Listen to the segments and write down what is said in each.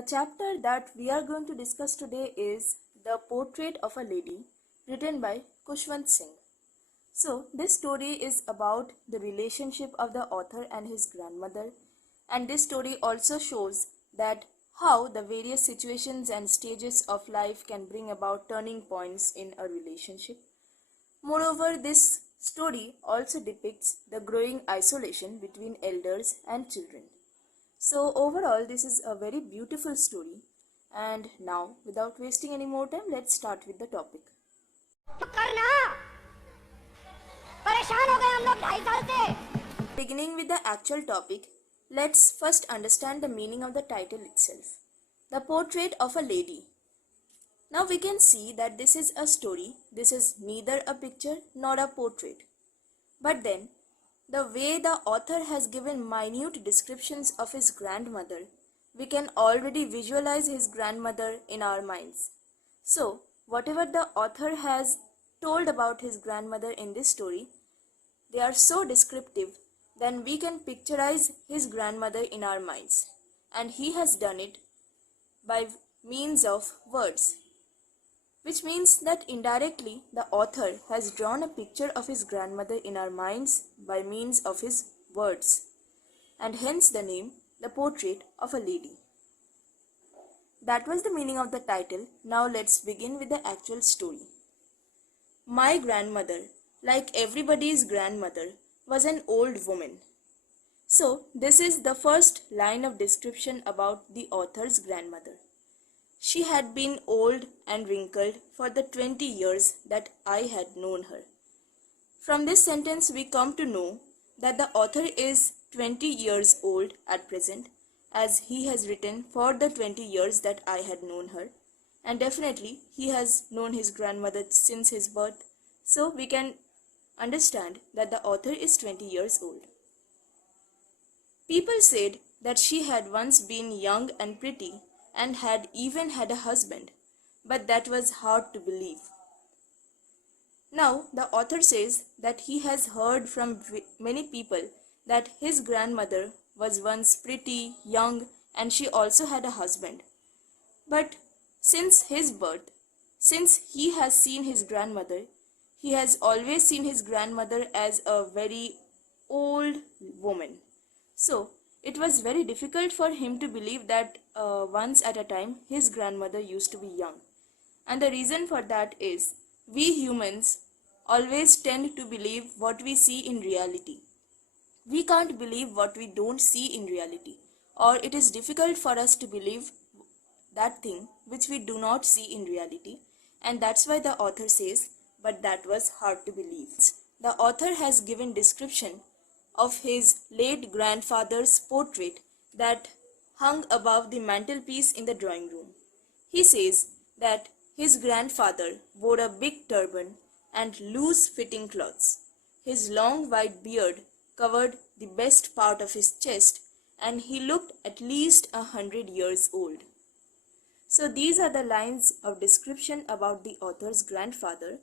The chapter that we are going to discuss today is The Portrait of a Lady, written by Kushwant Singh. So, this story is about the relationship of the author and his grandmother, and this story also shows that how the various situations and stages of life can bring about turning points in a relationship. Moreover, this story also depicts the growing isolation between elders and children. So overall, this is a very beautiful story. And now, without wasting any more time, let's start with the topic. Beginning with the actual topic, let's first understand the meaning of the title itself. The Portrait of a Lady. Now we can see that this is a story. This is neither a picture nor a portrait. But then, the way the author has given minute descriptions of his grandmother, we can already visualize his grandmother in our minds. So, whatever the author has told about his grandmother in this story, they are so descriptive, then we can picturize his grandmother in our minds. And he has done it by means of words, which means that indirectly the author has drawn a picture of his grandmother in our minds by means of his words, and hence the name, The Portrait of a Lady. That was the meaning of the title. Now let's begin with the actual story. My grandmother, like everybody's grandmother, was an old woman. So this is the first line of description about the author's grandmother. She had been old and wrinkled for the 20 years that I had known her. From this sentence we come to know that the author is 20 years old at present, as he has written for the 20 years that I had known her, and definitely he has known his grandmother since his birth, so we can understand that the author is 20 years old. People said that she had once been young and pretty and had even had a husband, but that was hard to believe. Now, the author says that he has heard from many people that his grandmother was once pretty, young, and she also had a husband. But since his birth, since he has seen his grandmother, he has always seen his grandmother as a very old woman. So, it was very difficult for him to believe that once at a time his grandmother used to be young. And the reason for that is we humans always tend to believe what we see in reality. We can't believe what we don't see in reality, or it is difficult for us to believe that thing which we do not see in reality, and that's why the author says, but that was hard to believe. The author has given description of his late grandfather's portrait that hung above the mantelpiece in the drawing room. He says that his grandfather wore a big turban and loose-fitting clothes. His long white beard covered the best part of his chest, and he looked at least 100 years old. So these are the lines of description about the author's grandfather.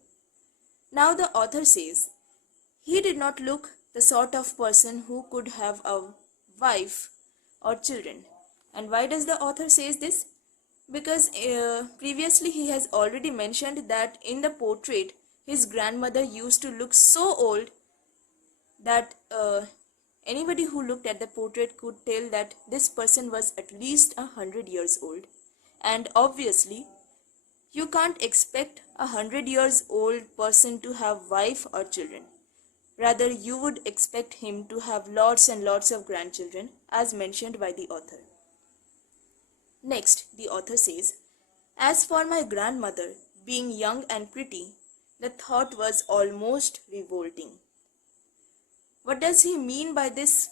Now the author says he did not look the sort of person who could have a wife or children. And why does the author says this? Because previously he has already mentioned that in the portrait his grandmother used to look so old that anybody who looked at the portrait could tell that this person was at least 100 years old. And obviously you can't expect 100 years old person to have wife or children. Rather, you would expect him to have lots and lots of grandchildren, as mentioned by the author. Next, the author says, as for my grandmother being young and pretty, the thought was almost revolting. What does he mean by this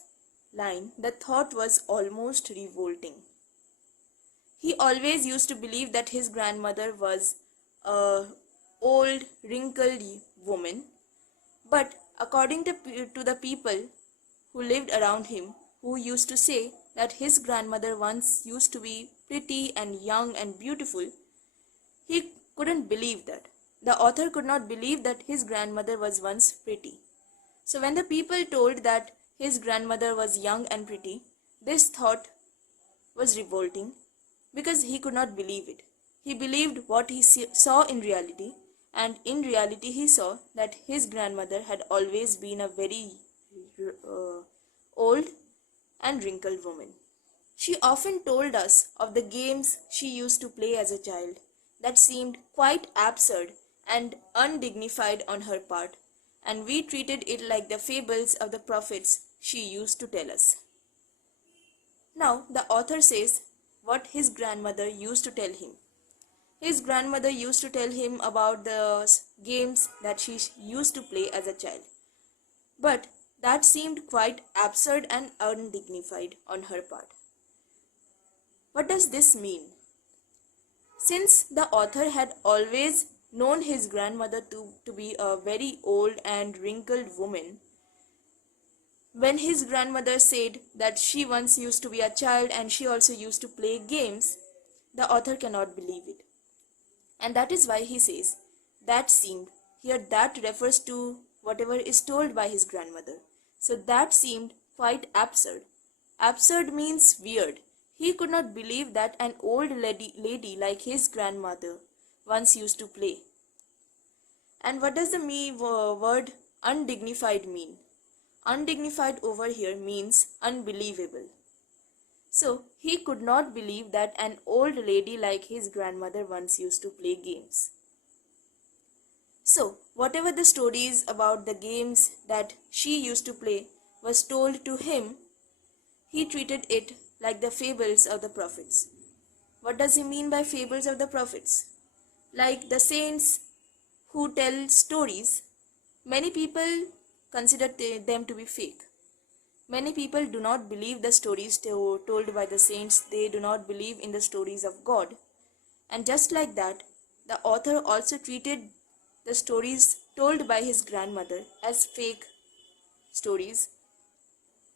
line? The thought was almost revolting. He always used to believe that his grandmother was an old, wrinkled woman, but according to the people who lived around him, who used to say that his grandmother once used to be pretty and young and beautiful, he couldn't believe that. The author could not believe that his grandmother was once pretty. So when the people told that his grandmother was young and pretty, this thought was revolting, because he could not believe it. He believed what he saw in reality, and in reality he saw that his grandmother had always been a very uh, old and wrinkled woman. She often told us of the games she used to play as a child that seemed quite absurd and undignified on her part, and we treated it like the fables of the prophets she used to tell us. Now, the author says what his grandmother used to tell him. His grandmother used to tell him about the games that she used to play as a child. But that seemed quite absurd and undignified on her part. What does this mean? Since the author had always known his grandmother to be a very old and wrinkled woman, when his grandmother said that she once used to be a child and she also used to play games, the author cannot believe it. And that is why he says, that seemed. Here that refers to whatever is told by his grandmother. So that seemed quite absurd. Absurd means weird. He could not believe that an old lady like his grandmother once used to play. And what does the word undignified mean? Undignified over here means unbelievable. So he could not believe that an old lady like his grandmother once used to play games. So whatever the stories about the games that she used to play was told to him, he treated it like the fables of the prophets. What does he mean by fables of the prophets? Like the saints who tell stories, many people consider them to be fake. Many people do not believe the stories told by the saints. They do not believe in the stories of God. And just like that, the author also treated the stories told by his grandmother as fake stories.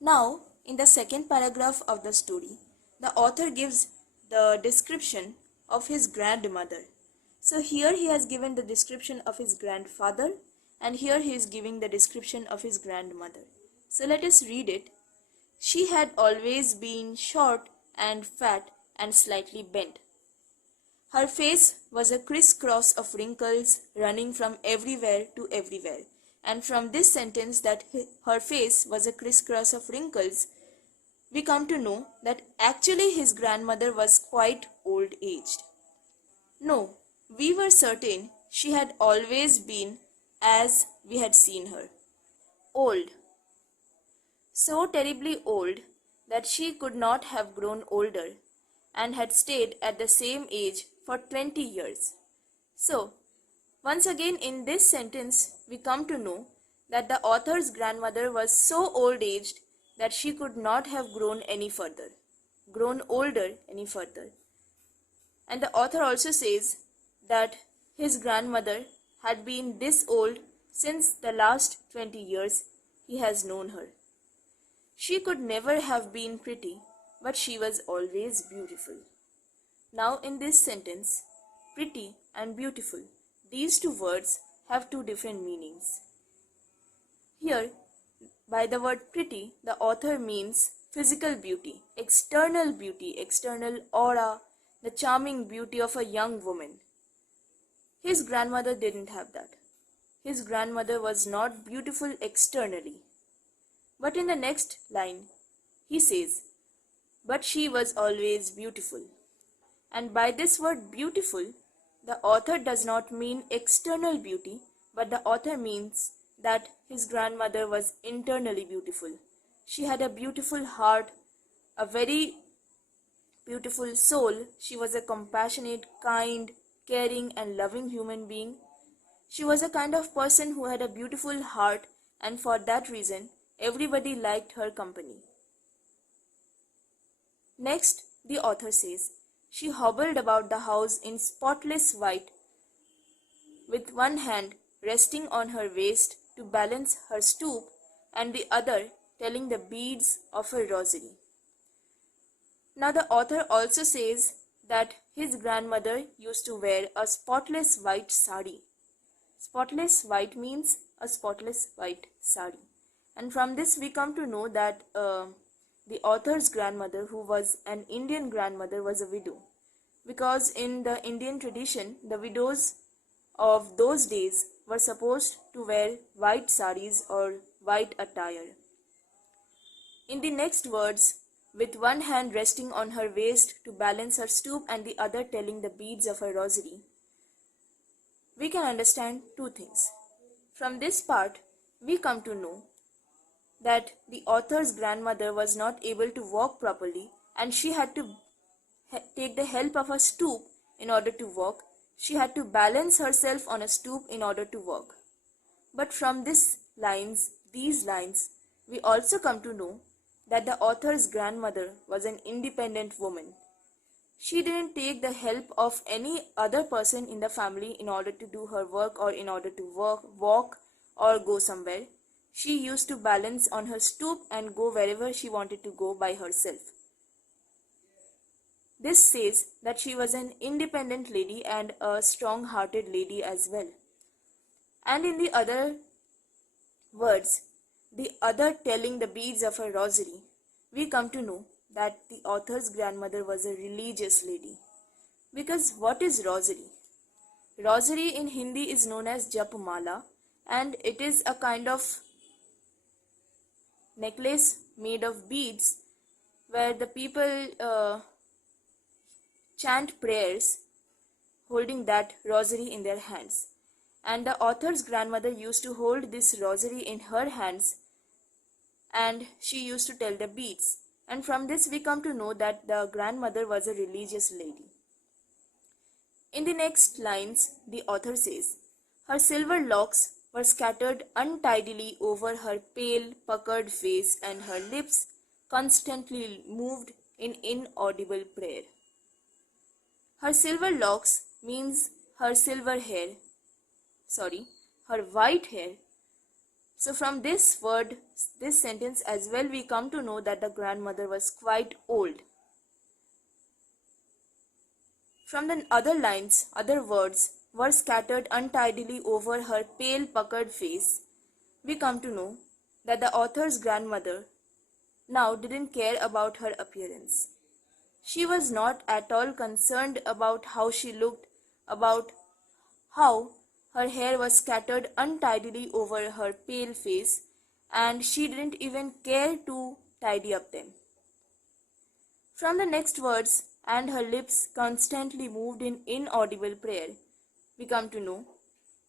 Now, in the second paragraph of the story, the author gives the description of his grandmother. So here he has given the description of his grandfather, and here he is giving the description of his grandmother. So let us read it. She had always been short and fat and slightly bent. Her face was a crisscross of wrinkles running from everywhere to everywhere. And from this sentence that her face was a crisscross of wrinkles, we come to know that actually his grandmother was quite old-aged. No, we were certain she had always been as we had seen her. Old. So terribly old that she could not have grown older and had stayed at the same age for 20 years. So, once again in this sentence, we come to know that the author's grandmother was so old-aged that she could not have grown older any further. And the author also says that his grandmother had been this old since the last 20 years he has known her. She could never have been pretty, but she was always beautiful. Now in this sentence, pretty and beautiful, these two words have two different meanings. Here, by the word pretty, the author means physical beauty, external aura, the charming beauty of a young woman. His grandmother didn't have that. His grandmother was not beautiful externally. But in the next line, he says, but she was always beautiful. And by this word beautiful, the author does not mean external beauty, but the author means that his grandmother was internally beautiful. She had a beautiful heart, a very beautiful soul. She was a compassionate, kind, caring and loving human being. She was a kind of person who had a beautiful heart, and for that reason, everybody liked her company. Next, the author says, she hobbled about the house in spotless white, with one hand resting on her waist to balance her stoop and the other telling the beads of her rosary. Now the author also says that his grandmother used to wear a spotless white sari. Spotless white means a spotless white sari. And from this we come to know that the author's grandmother, who was an Indian grandmother, was a widow. because in the Indian tradition, the widows of those days were supposed to wear white saris or white attire. In the next words, with one hand resting on her waist to balance her stoop and the other telling the beads of her rosary, we can understand two things. From this part, we come to know that the author's grandmother was not able to walk properly and she had to take the help of a stoop in order to walk. She had to balance herself on a stoop in order to walk. But from these lines, we also come to know that the author's grandmother was an independent woman. She didn't take the help of any other person in the family in order to do her work or in order to walk or go somewhere. She used to balance on her stoop and go wherever she wanted to go by herself. This says that she was an independent lady and a strong-hearted lady as well. And in the other words, the other telling the beads of her rosary, we come to know that the author's grandmother was a religious lady. Because what is rosary? Rosary in Hindi is known as Japmala, and it is a kind of necklace made of beads where the people chant prayers holding that rosary in their hands. And the author's grandmother used to hold this rosary in her hands and she used to tell the beads. And from this we come to know that the grandmother was a religious lady. In the next lines, the author says, her silver locks were scattered untidily over her pale, puckered face and her lips constantly moved in inaudible prayer. Her silver locks means her her white hair. So from this sentence as well, we come to know that the grandmother was quite old. From the other words were scattered untidily over her pale puckered face, we come to know that the author's grandmother now didn't care about her appearance. She was not at all concerned about how she looked, about how her hair was scattered untidily over her pale face, and she didn't even care to tidy up them. From the next words, and her lips constantly moved in inaudible prayer, we come to know,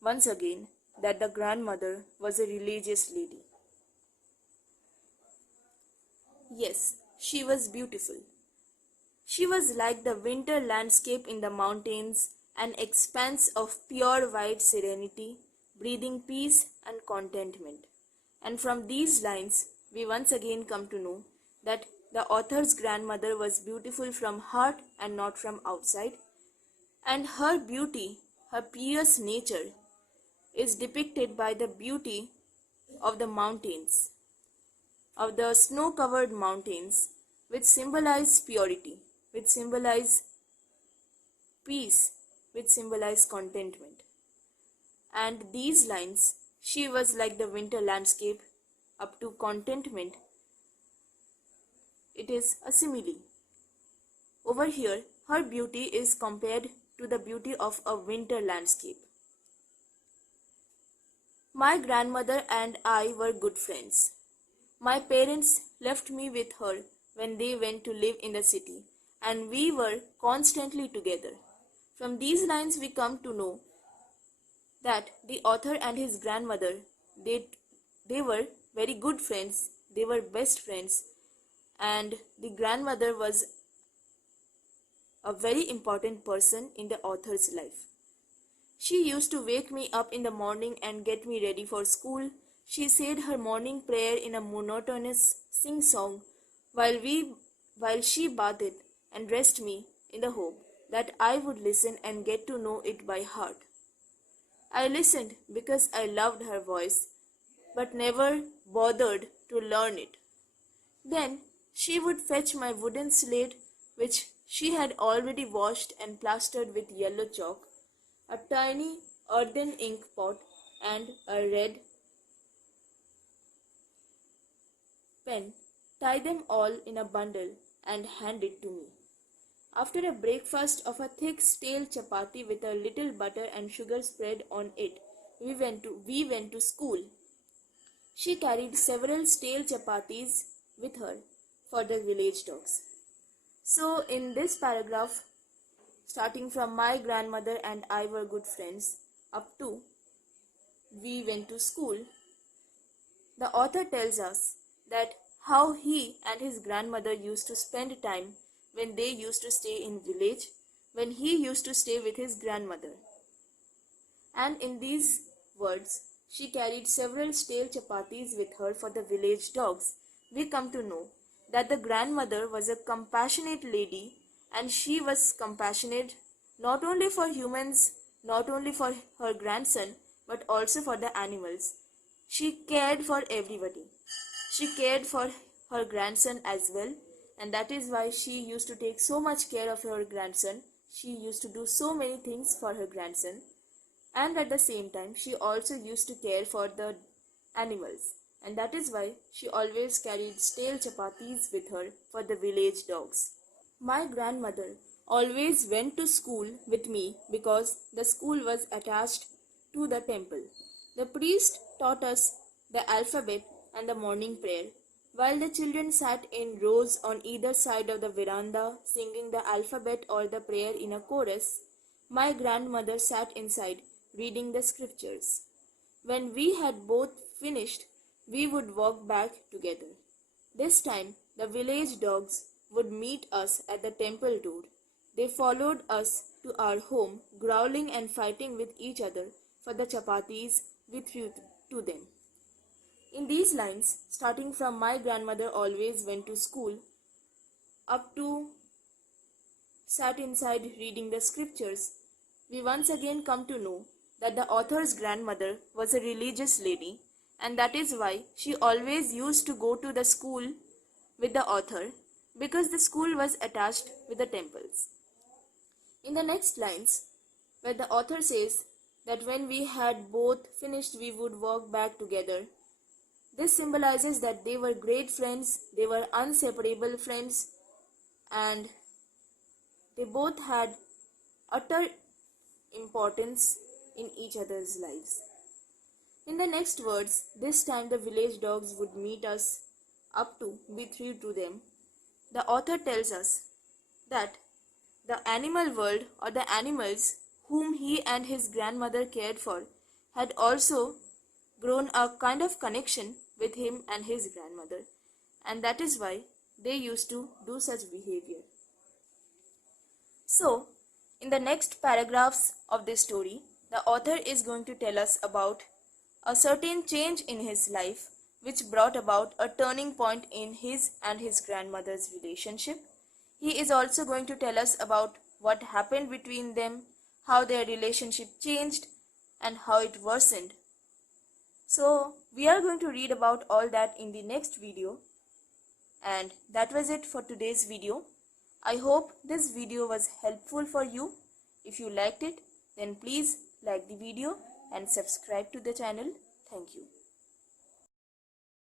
once again, that the grandmother was a religious lady. Yes, she was beautiful. She was like the winter landscape in the mountains, an expanse of pure white serenity, breathing peace and contentment. And from these lines, we once again come to know that the author's grandmother was beautiful from heart and not from outside. And her beauty, her purest nature, is depicted by the beauty of the mountains, of the snow-covered mountains, which symbolize purity, which symbolize peace, which symbolize contentment. And these lines, she was like the winter landscape, up to contentment, it is a simile. Over here, her beauty is compared to the beauty of a winter landscape. My grandmother and I were good friends. My parents left me with her when they went to live in the city, and we were constantly together. From these lines we come to know that the author and his grandmother, they were very good friends, they were best friends, and the grandmother was a very important person in the author's life. She used to wake me up in the morning and get me ready for school. She said her morning prayer in a monotonous sing-song while she bathed and dressed me in the hope that I would listen and get to know it by heart. I listened because I loved her voice, but never bothered to learn it. Then she would fetch my wooden slate, which she had already washed and plastered with yellow chalk, a tiny earthen ink pot, and a red pen, tie them all in a bundle, and hand it to me. After a breakfast of a thick stale chapati with a little butter and sugar spread on it, we went to school. She carried several stale chapatis with her for the village dogs. So, in this paragraph, starting from my grandmother and I were good friends up to we went to school, the author tells us that how he and his grandmother used to spend time when they used to stay in village, when he used to stay with his grandmother. And in these words, she carried several stale chapatis with her for the village dogs. We come to know that the grandmother was a compassionate lady, and she was compassionate not only for humans, not only for her grandson, but also for the animals. She cared for everybody. She cared for her grandson as well, and that is why she used to take so much care of her grandson. She used to do so many things for her grandson, and at the same time she also used to care for the animals, and that is why she always carried stale chapatis with her for the village dogs. My grandmother always went to school with me because the school was attached to the temple. The priest taught us the alphabet and the morning prayer, while the children sat in rows on either side of the veranda singing the alphabet or the prayer in a chorus. My grandmother sat inside reading the scriptures. When we had both finished, we would walk back together. This time, the village dogs would meet us at the temple door. They followed us to our home, growling and fighting with each other for the chapatis we threw to them. In these lines, starting from my grandmother always went to school, up to sat inside reading the scriptures, we once again come to know that the author's grandmother was a religious lady, and that is why she always used to go to the school with the author, because the school was attached with the temples. In the next lines, where the author says that when we had both finished, we would walk back together. This symbolizes that they were great friends, they were inseparable friends, and they both had utter importance in each other's lives. In the next words, this time the village dogs would meet us up to be threw to them. The author tells us that the animal world, or the animals whom he and his grandmother cared for, had also grown a kind of connection with him and his grandmother, and that is why they used to do such behavior. So, in the next paragraphs of this story, the author is going to tell us about a certain change in his life which brought about a turning point in his and his grandmother's relationship. He is also going to tell us about what happened between them, how their relationship changed, and how it worsened. So, we are going to read about all that in the next video. And that was it for today's video. I hope this video was helpful for you. If you liked it, then please like the video and subscribe to the channel. Thank you.